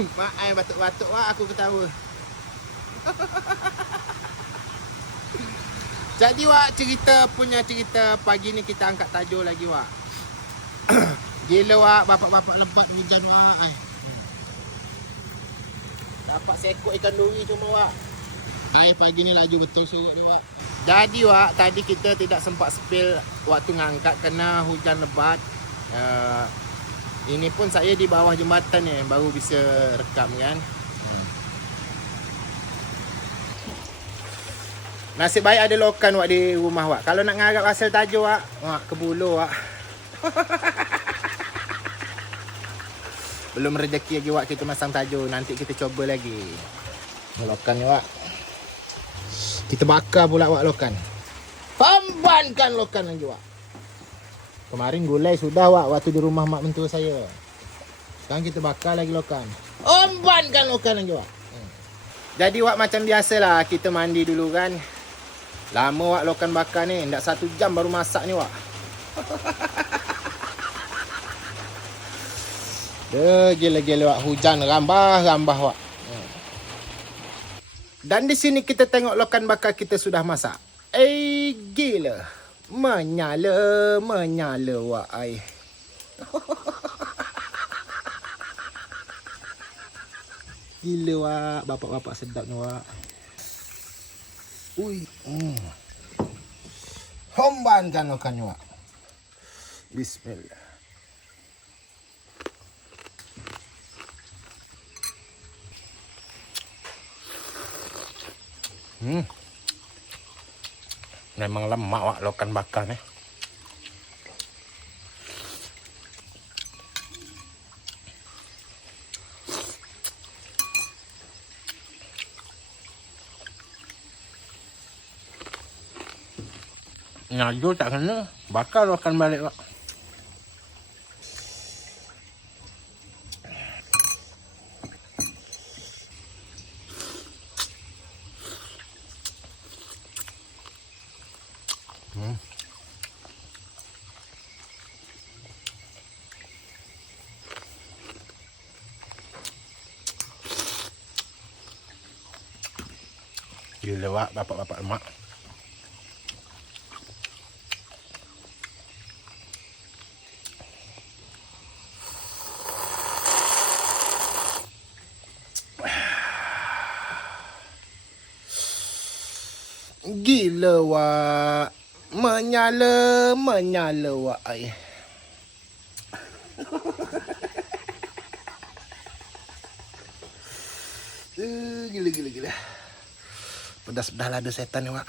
Mak ai batuk-batuk wak aku ketawa. Jadi wak cerita pagi ni kita angkat tajuk lagi wak. Gila wak bapak-bapak lebat hujan wak. Dapat seekor ikan duri cuma wak. Air pagi ni laju betul surut ni wak. Jadi wak tadi kita tidak sempat spill waktu ngangkat kerana hujan lebat. Ini pun saya di bawah jembatan ni baru bisa rekam kan. Nasib baik ada lokan wak di rumah wak. Kalau nak ngarap hasil tajuk wak, ke bulu wak. Belum rezeki lagi wak kita masang tajuk. Nanti kita cuba lagi. Lokan ni wak. Kita bakar pula wak lokan. Pambankan lokan lagi wak. Kemarin gulai sudah wak waktu di rumah mak mentua saya. Sekarang kita bakar lagi lokan. Ombankan lokan lagi wak. Jadi wak macam biasalah kita mandi dulu kan. Lama wak lokan bakar ni. Ndak 1 jam baru masak ni wak. Gila-gila wak. Hujan rambah-rambah wak. Dan di sini kita tengok lokan bakar kita sudah masak. Gila. Menyala wak ai. Gila wak, bapak-bapak sedap ni wak. Ui. Hombankan lokan ni wak. Bismillah. Memang lemak wak lokan bakar ni. Ngaju tak kena. Bakar lokan balik wak. Gila wak bapak-bapak lemak. Gila wak. Menyala wak ai. Gila. Pedas-pedas lada setan ni wak.